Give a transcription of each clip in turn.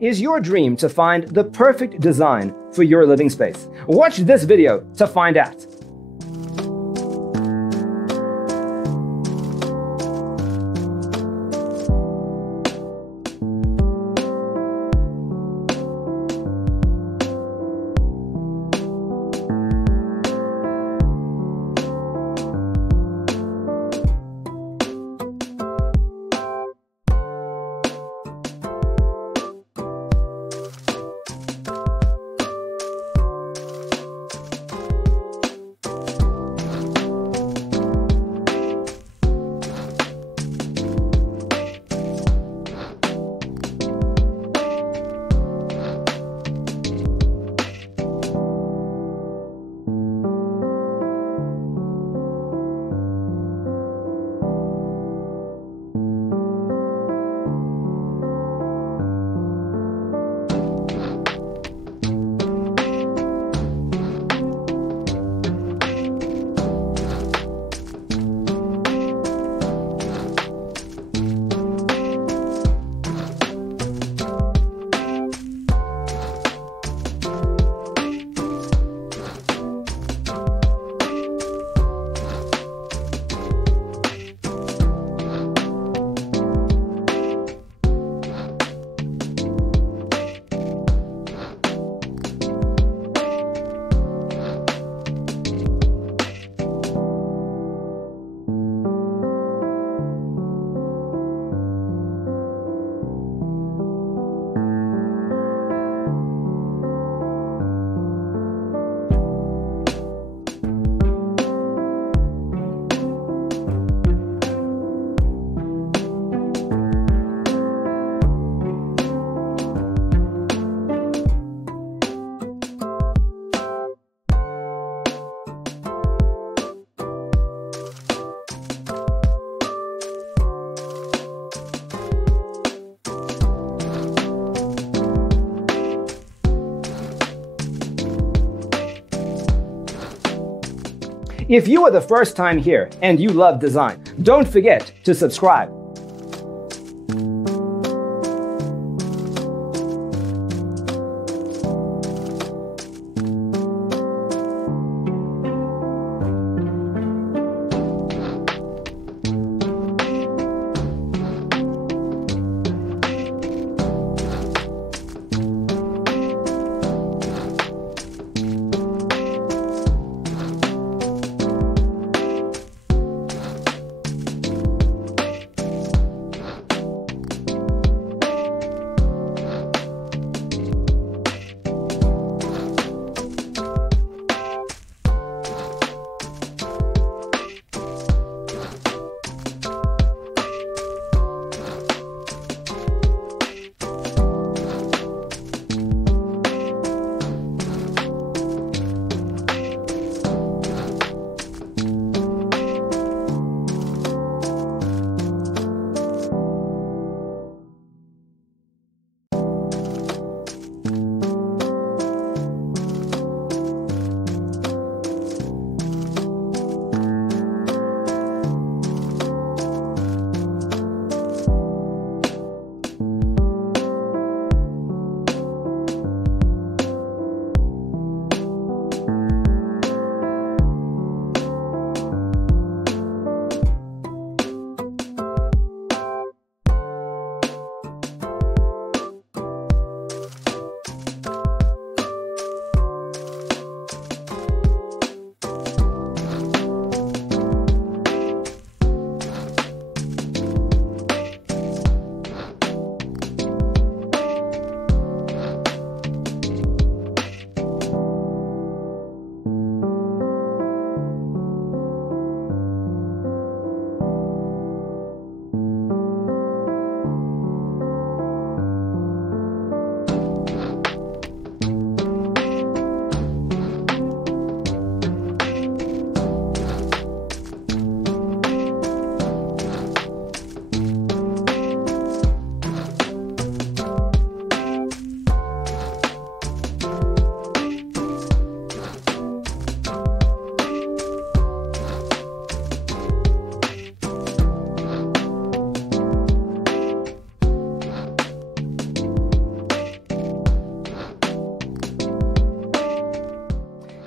Is your dream to find the perfect design for your living space? Watch this video to find out. If you are the first time here and you love design, don't forget to subscribe.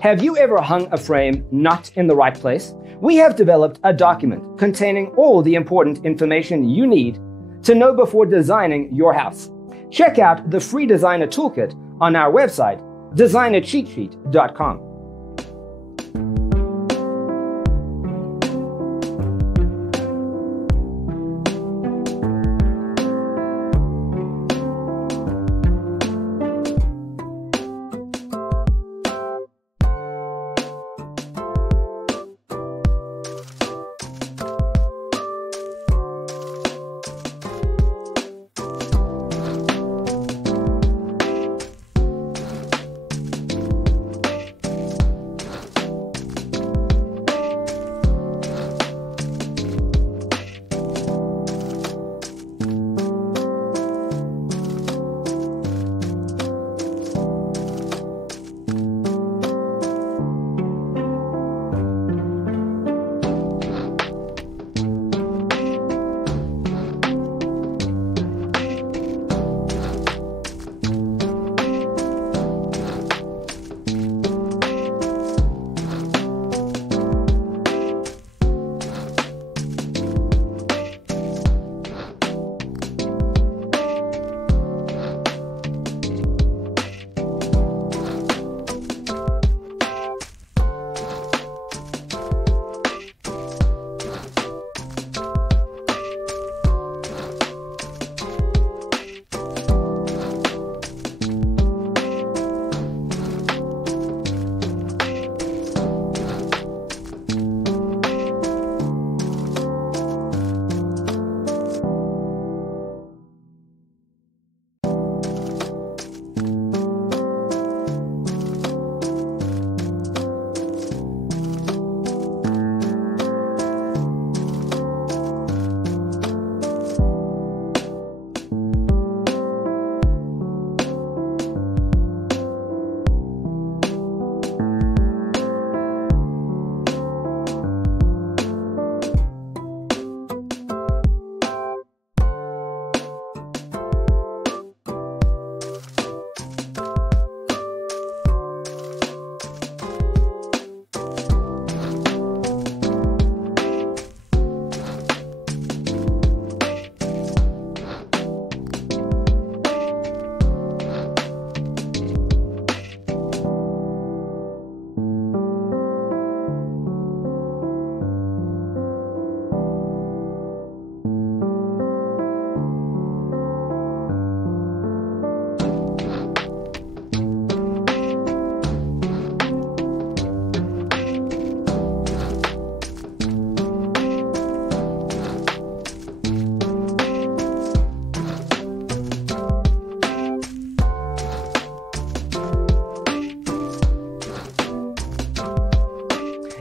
Have you ever hung a frame not in the right place? We have developed a document containing all the important information you need to know before designing your house. Check out the free designer toolkit on our website, designercheatsheet.com.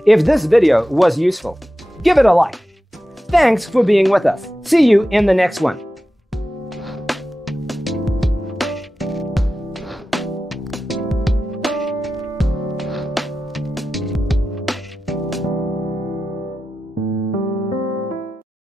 If this video was useful, give it a like. Thanks for being with us. See you in the next one.